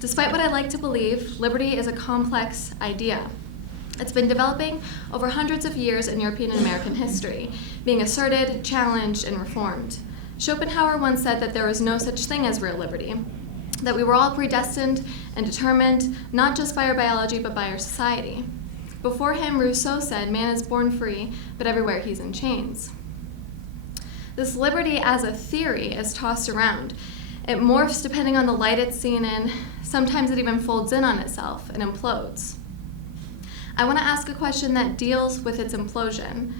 Despite what I like to believe, liberty is a complex idea. It's been developing over hundreds of years in European and American history, being asserted, challenged, and reformed. Schopenhauer once said that there was no such thing as real liberty, that we were all predestined and determined, not just by our biology, but by our society. Before him, Rousseau said, man is born free, but everywhere he's in chains. This liberty as a theory is tossed around. It morphs depending on the light it's seen in. Sometimes it even folds in on itself and implodes. I want to ask a question that deals with its implosion.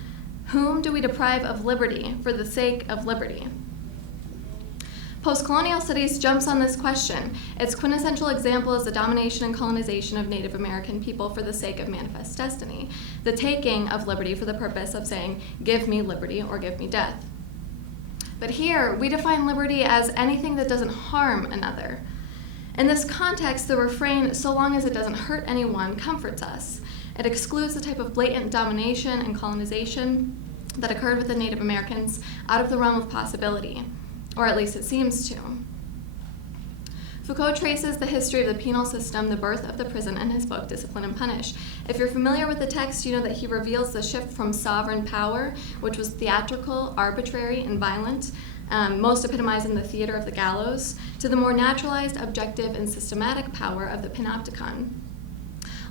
Whom do we deprive of liberty for the sake of liberty? Post-colonial studies jumps on this question. Its quintessential example is the domination and colonization of Native American people for the sake of manifest destiny, the taking of liberty for the purpose of saying, give me liberty or give me death. But here, we define liberty as anything that doesn't harm another. In this context, the refrain, so long as it doesn't hurt anyone, comforts us. It excludes the type of blatant domination and colonization that occurred with the Native Americans out of the realm of possibility, or at least it seems to. Foucault traces the history of the penal system, the birth of the prison, in his book, Discipline and Punish. If you're familiar with the text, you know that he reveals the shift from sovereign power, which was theatrical, arbitrary, and violent, most epitomized in the theater of the gallows, to the more naturalized, objective, and systematic power of the panopticon.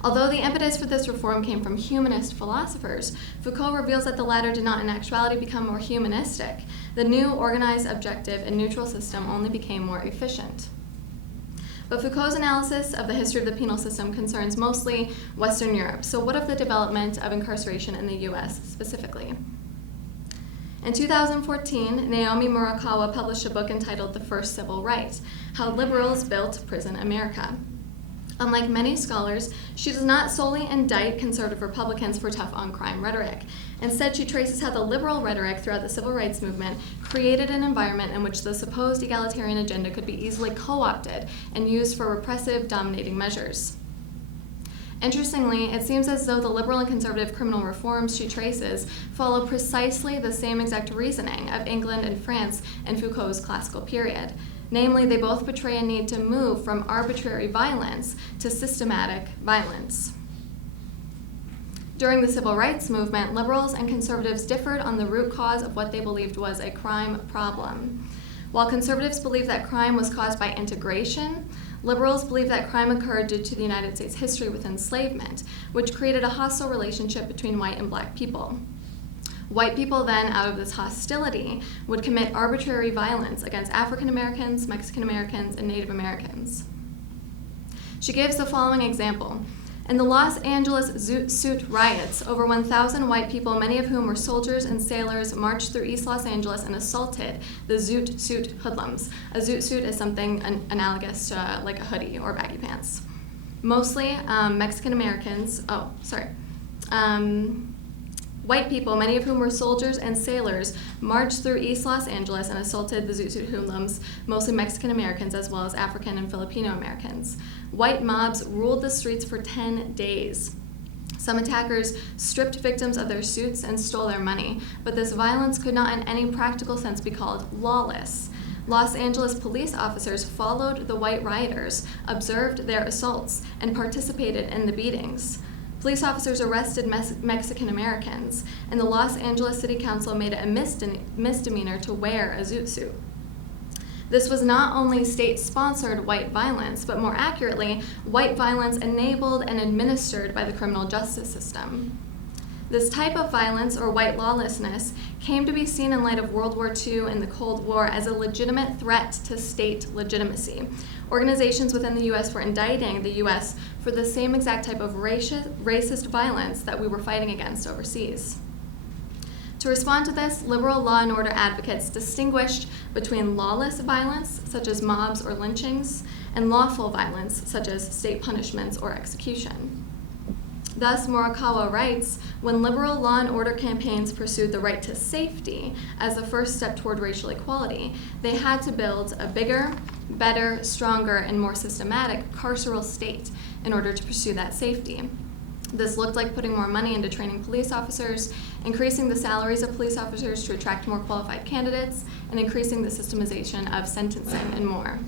Although the impetus for this reform came from humanist philosophers, Foucault reveals that the latter did not in actuality become more humanistic. The new organized, objective, and neutral system only became more efficient. But Foucault's analysis of the history of the penal system concerns mostly Western Europe. So what of the development of incarceration in the US specifically? In 2014, Naomi Murakawa published a book entitled The First Civil Right: How Liberals Built Prison America. Unlike many scholars, she does not solely indict conservative Republicans for tough-on-crime rhetoric. Instead, she traces how the liberal rhetoric throughout the civil rights movement created an environment in which the supposed egalitarian agenda could be easily co-opted and used for repressive, dominating measures. Interestingly, it seems as though the liberal and conservative criminal reforms she traces follow precisely the same exact reasoning of England and France in Foucault's classical period. Namely, they both portray a need to move from arbitrary violence to systematic violence. During the civil rights movement, liberals and conservatives differed on the root cause of what they believed was a crime problem. While conservatives believed that crime was caused by integration, liberals believed that crime occurred due to the United States' history with enslavement, which created a hostile relationship between white and black people. White people then, out of this hostility, would commit arbitrary violence against African Americans, Mexican Americans, and Native Americans. She gives the following example. In the Los Angeles Zoot Suit riots, over 1,000 white people, many of whom were soldiers and sailors, marched through East Los Angeles and assaulted the Zoot Suit hoodlums. A Zoot Suit is something analogous to like a hoodie or baggy pants. Mostly Mexican Americans, white people, many of whom were soldiers and sailors, marched through East Los Angeles and assaulted the Zoot Suit hoodlums, mostly Mexican Americans as well as African and Filipino Americans. White mobs ruled the streets for 10 days. Some attackers stripped victims of their suits and stole their money, but this violence could not in any practical sense be called lawless. Los Angeles police officers followed the white rioters, observed their assaults, and participated in the beatings. Police officers arrested Mexican Americans, and the Los Angeles City Council made it a misdemeanor to wear a zoot suit. This was not only state-sponsored white violence, but more accurately, white violence enabled and administered by the criminal justice system. This type of violence, or white lawlessness, came to be seen in light of World War II and the Cold War as a legitimate threat to state legitimacy. Organizations within the U.S. were indicting the U.S. for the same exact type of racist violence that we were fighting against overseas. To respond to this, liberal law and order advocates distinguished between lawless violence, such as mobs or lynchings, and lawful violence, such as state punishments or execution. Thus, Murakawa writes, when liberal law and order campaigns pursued the right to safety as the first step toward racial equality, they had to build a bigger, better, stronger, and more systematic carceral state in order to pursue that safety. This looked like putting more money into training police officers, increasing the salaries of police officers to attract more qualified candidates, and increasing the systemization of sentencing and more.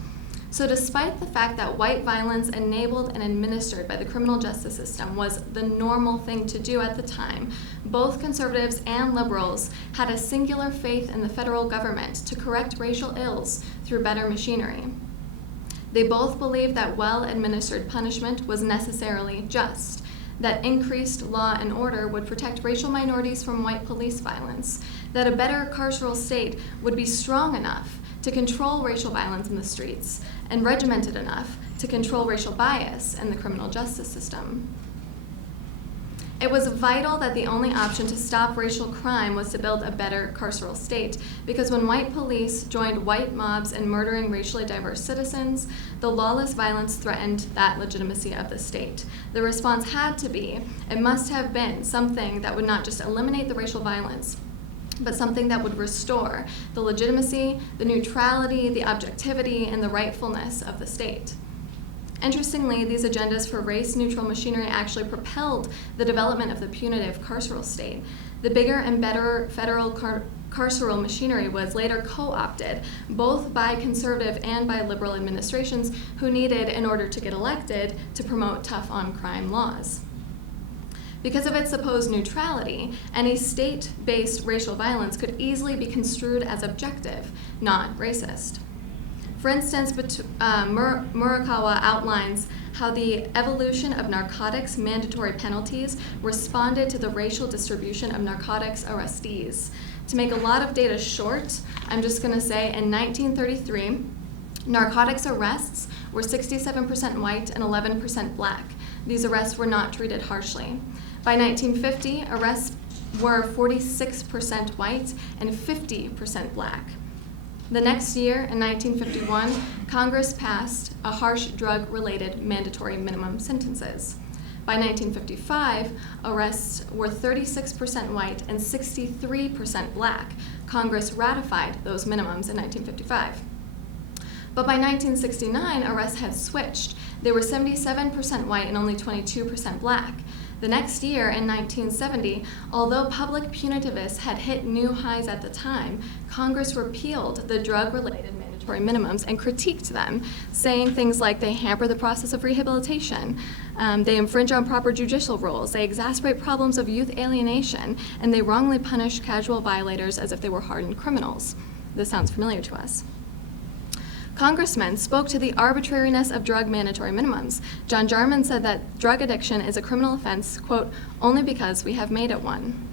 So despite the fact that white violence enabled and administered by the criminal justice system was the normal thing to do at the time, both conservatives and liberals had a singular faith in the federal government to correct racial ills through better machinery. They both believed that well-administered punishment was necessarily just, that increased law and order would protect racial minorities from white police violence, that a better carceral state would be strong enough to control racial violence in the streets, and regimented enough to control racial bias in the criminal justice system. It was vital that the only option to stop racial crime was to build a better carceral state, because when white police joined white mobs in murdering racially diverse citizens, the lawless violence threatened that legitimacy of the state. The response had to be, it must have been something that would not just eliminate the racial violence, but something that would restore the legitimacy, the neutrality, the objectivity, and the rightfulness of the state. Interestingly, these agendas for race-neutral machinery actually propelled the development of the punitive carceral state. The bigger and better federal carceral machinery was later co-opted, both by conservative and by liberal administrations who needed, in order to get elected, to promote tough-on-crime laws. Because of its supposed neutrality, any state-based racial violence could easily be construed as objective, not racist. For instance, Murakawa outlines how the evolution of narcotics mandatory penalties responded to the racial distribution of narcotics arrestees. To make a lot of data short, I'm just going to say in 1933, narcotics arrests were 67% white and 11% black. These arrests were not treated harshly. By 1950, arrests were 46% white and 50% black. The next year, in 1951, Congress passed a harsh drug-related mandatory minimum sentences. By 1955, arrests were 36% white and 63% black. Congress ratified those minimums in 1955. But by 1969, arrests had switched. They were 77% white and only 22% black. The next year, in 1970, although public punitivists had hit new highs at the time, Congress repealed the drug-related mandatory minimums and critiqued them, saying things like they hamper the process of rehabilitation, they infringe on proper judicial rules, they exacerbate problems of youth alienation, and they wrongly punish casual violators as if they were hardened criminals. This sounds familiar to us. Congressmen spoke to the arbitrariness of drug mandatory minimums. John Jarman said that drug addiction is a criminal offense, quote, only because we have made it one.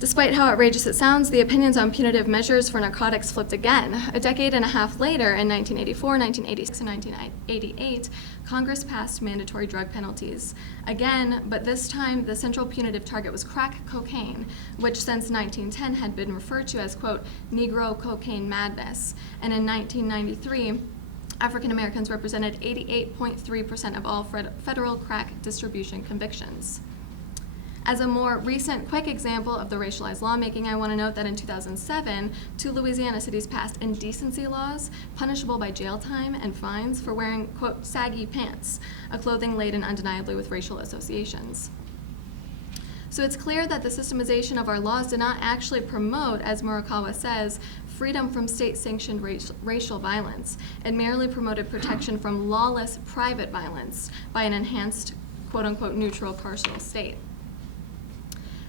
Despite how outrageous it sounds, the opinions on punitive measures for narcotics flipped again. A decade and a half later, in 1984, 1986, and 1988, Congress passed mandatory drug penalties. Again, but this time the central punitive target was crack cocaine, which since 1910 had been referred to as, quote, Negro cocaine madness. And in 1993, African Americans represented 88.3% of all federal crack distribution convictions. As a more recent, quick example of the racialized lawmaking, I want to note that in 2007, 2 Louisiana cities passed indecency laws punishable by jail time and fines for wearing, quote, saggy pants, a clothing laden undeniably with racial associations. So it's clear that the systemization of our laws did not actually promote, as Murakawa says, freedom from state-sanctioned racial violence. It merely promoted protection from lawless private violence by an enhanced, quote-unquote, neutral carceral state.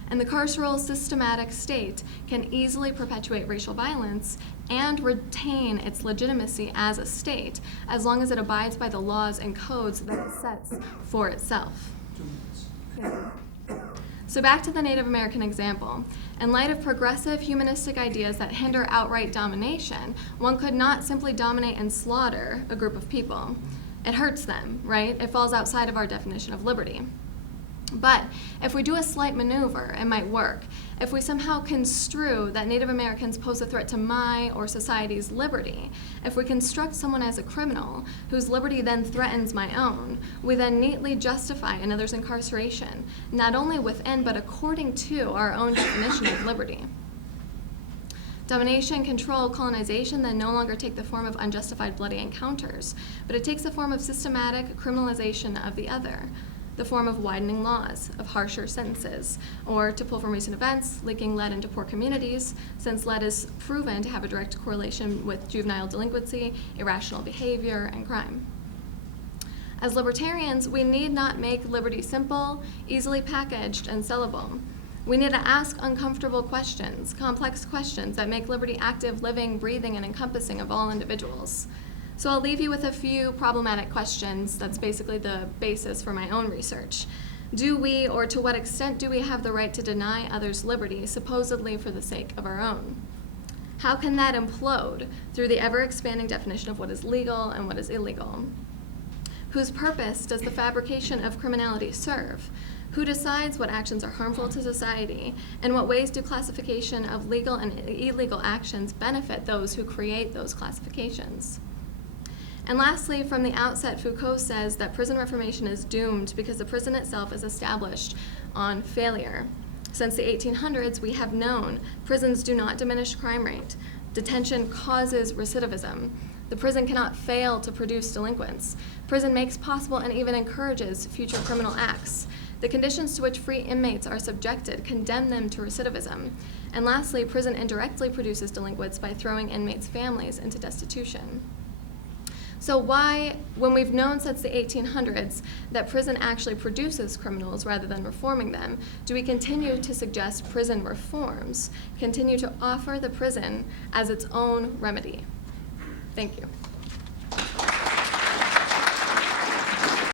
And the carceral systematic state can easily perpetuate racial violence and retain its legitimacy as a state, as long as it abides by the laws and codes that it sets for itself. 2 minutes. So back to the Native American example. In light of progressive humanistic ideas that hinder outright domination, one could not simply dominate and slaughter a group of people. It hurts them, right? It falls outside of our definition of liberty. But if we do a slight maneuver, it might work. If we somehow construe that Native Americans pose a threat to my or society's liberty, if we construct someone as a criminal whose liberty then threatens my own, we then neatly justify another's incarceration, not only within but according to our own definition of liberty. Domination, control, colonization then no longer take the form of unjustified bloody encounters, but it takes the form of systematic criminalization of the other. the form of widening laws, of harsher sentences, or, to pull from recent events, leaking lead into poor communities, since lead is proven to have a direct correlation with juvenile delinquency, irrational behavior, and crime. As libertarians, we need not make liberty simple, easily packaged, and sellable. We need to ask uncomfortable questions, complex questions that make liberty active, living, breathing, and encompassing of all individuals. So I'll leave you with a few problematic questions. That's basically the basis for my own research. Do we, or to what extent do we have the right to deny others liberty, supposedly for the sake of our own? How can that implode through the ever-expanding definition of what is legal and what is illegal? Whose purpose does the fabrication of criminality serve? Who decides what actions are harmful to society? And what ways do classification of legal and illegal actions benefit those who create those classifications? And lastly, from the outset, Foucault says that prison reformation is doomed because the prison itself is established on failure. Since the 1800s, we have known prisons do not diminish crime rate. Detention causes recidivism. The prison cannot fail to produce delinquents. Prison makes possible and even encourages future criminal acts. The conditions to which free inmates are subjected condemn them to recidivism. And lastly, prison indirectly produces delinquents by throwing inmates' families into destitution. So why, when we've known since the 1800s that prison actually produces criminals rather than reforming them, do we continue to suggest prison reforms, continue to offer the prison as its own remedy? Thank you.